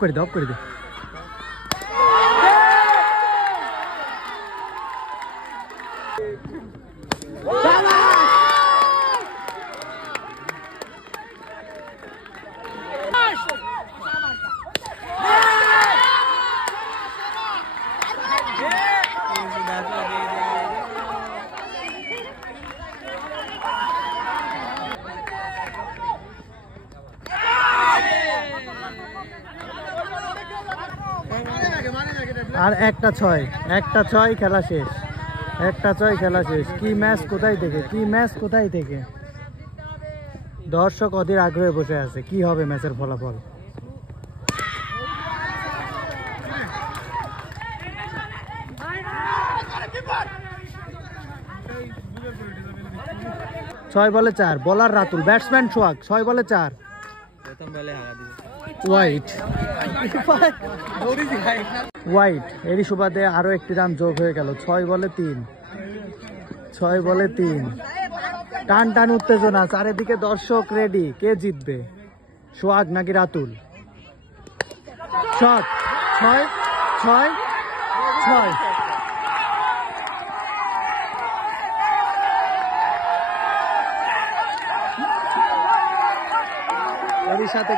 করে দে, অফ করে দে। আর একটা ছয়, খেলা শেষ, খেলা শেষ। কি ম্যাচ কোথায় থেকে, দর্শক অধীর আগ্রহে বসে আছে, কি হবে ম্যাচের ফলাফল। ছয় বলে 4, বলার রাতুল, ব্যাটসম্যান সোহাগ। 6 বলে 4, হোয়াইট। এরই সুবাদে আরো একটি রান যোগ হয়ে গেল। 6 বলে 3, টান টান উত্তেজনা, চারিদিকে দর্শক রেডি। কে জিতবে, সোহাগ নাকি রাতুল? শট, 6 এরই সাথে